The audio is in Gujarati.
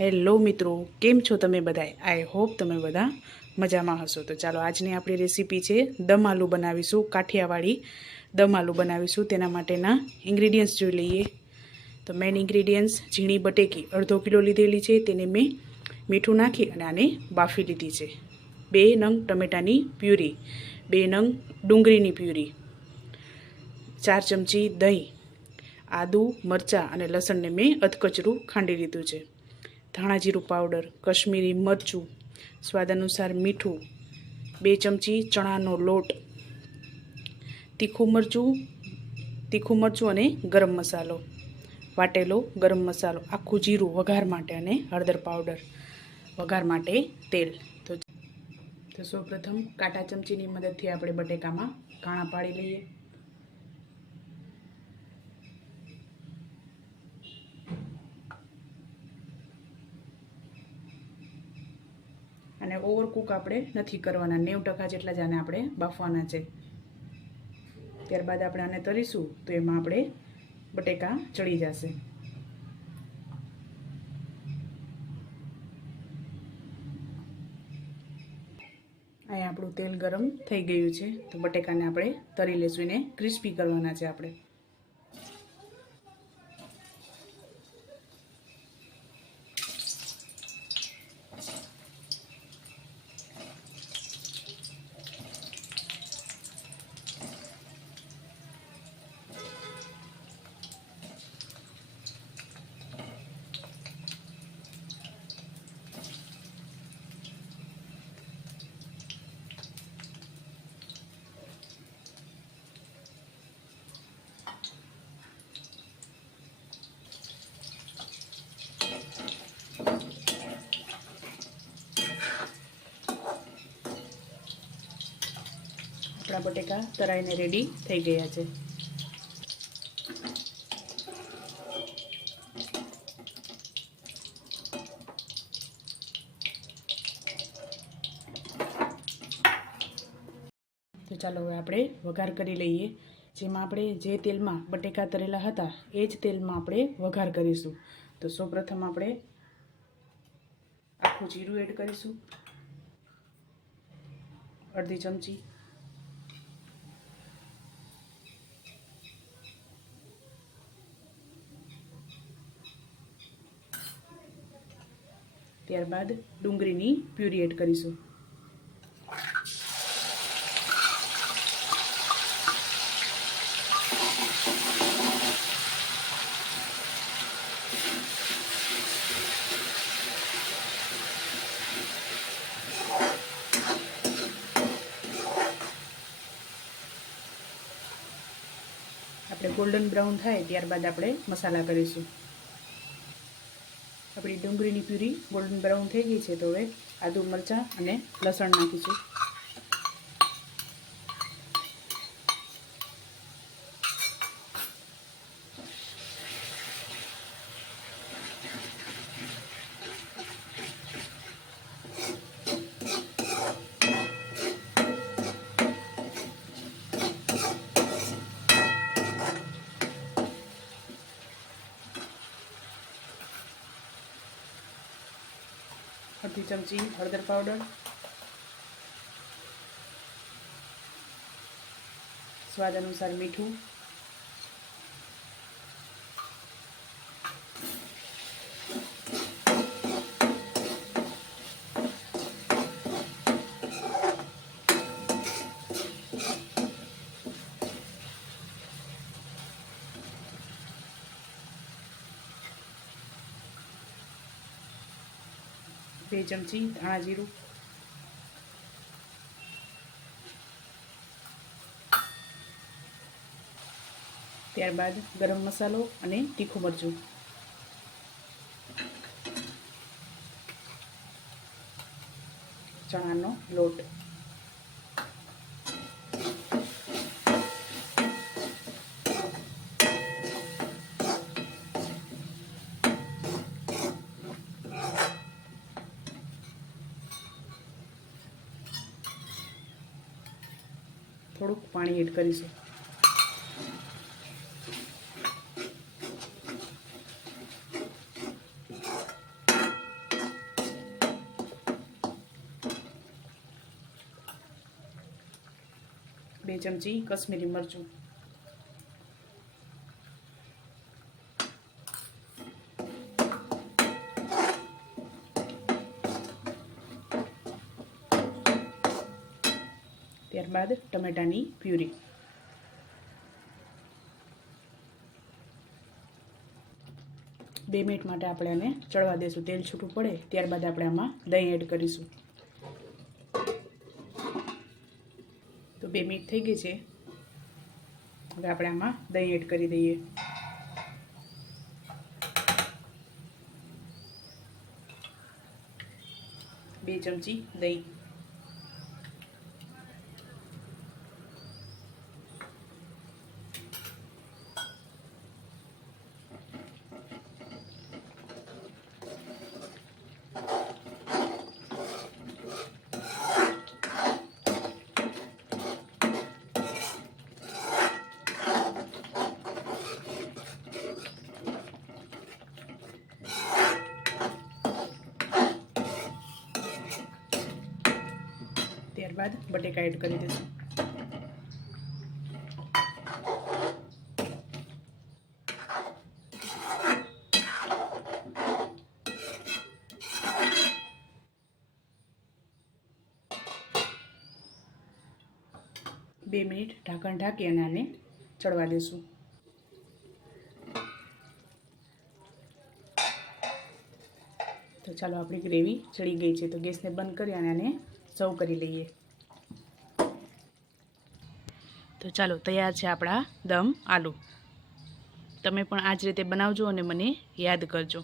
હેલો મિત્રો, કેમ છો તમે બધા આઈ હોપ તમે બધા મજામાં હશો. તો ચાલો, આજની આપણી રેસીપી છે, દમ આલુ બનાવીશું, કાઠિયાવાડી દમ આલુ બનાવીશું. તેના માટેના ઇન્ગ્રીડિયન્ટ્સ જોઈ લઈએ. તો મેઇન ઇન્ગ્રીડિયન્ટ્સ ઝીણી બટેકી, અડધો કિલો લીધેલી છે. તેને મેં મીઠું નાખી અને આને બાફી લીધી છે. બે નંગ ટમેટાની પ્યુરી, બે નંગ ડુંગળીની પ્યુરી, ચાર ચમચી દહીં, આદું, મરચાં અને લસણને મેં અધકચરું ખાંડી લીધું છે. ધાણા જીરું પાવડર, કશ્મીરી મરચું, સ્વાદ અનુસાર મીઠું, બે ચમચી ચણાનો લોટ, તીખું મરચું તીખું મરચું અને ગરમ મસાલો, વાટેલો ગરમ મસાલો, આખું જીરું વઘાર માટે અને હળદર પાવડર વઘાર માટે તેલ. તો તો સૌપ્રથમ કાંટા ચમચીની મદદથી આપણે બટેકામાં કાણા પાડી લઈએ. અને ઓવરકુક આપણે નથી કરવાના. નેવ ટકા જેટલા જ આને આપણે બાફવાના છે. ત્યારબાદ આપણે આને તરીશું તો એમાં આપણે બટેકા ચડી જશે. અહીંયા આપણું તેલ ગરમ થઈ ગયું છે. તો બટેકાને આપણે તરી લેશું. એને ક્રિસ્પી કરવાના છે આપણે આપણા બટેકા તરાઈને રેડી થઈ ગયા છે. તો ચાલો હવે આપણે વઘાર કરી લઈએ. જેમાં આપણે જે તેલમાં બટેકા તરેલા હતા, એ જ તેલમાં આપણે વઘાર કરીશું. તો સૌપ્રથમ આપણે આખું જીરું એડ કરીશું. અડધી ચમચી ત્યારબાદ ડુંગળીની પ્યુરી એડ કરીશું. આપણે ગોલ્ડન બ્રાઉન થાય ત્યારબાદ આપણે મસાલા કરીશું. ડુંગળીની પ્યુરી ગોલ્ડન બ્રાઉન થઈ ગઈ છે તો હવે આદુ મરચાં અને લસણ નાખીશું. અડધી ચમચી હળદર પાવડર સ્વાદ અનુસાર મીઠું બે ચમચી ધાણા જીરું. ત્યારબાદ ગરમ મસાલો અને તીખું મરચું. ચણાનો લોટ. થોડુંક પાણી એડ કરીશું. બે ચમચી કશ્મીરી મરચું. ત્યારબાદ ટમેટાની પ્યુરી. બે મિનિટ માટે આપણે આને ચડવા દઈશું તેલ છૂટું પડે, ત્યારબાદ આપણે આમાં દહીં એડ કરીશું. તો બે મિનિટ થઈ ગઈ છે. હવે આપણે આમાં દહીં એડ કરી દઈએ. બે ચમચી દહીં. ત્યારબાદ બટેકા એડ કરી દઈશું. બે મિનિટ ઢાંકણ ઢાંકી અને આને ચડવા દઈશું. તો ચાલો આપણી ગ્રેવી ચડી ગઈ છે. તો ગેસને બંધ કરી અને આને સર્વ કરી લઈએ. તો ચાલો, તૈયાર છે આપણા દમ આલુ. તમે પણ આ જ રીતે બનાવજો અને મને યાદ કરજો.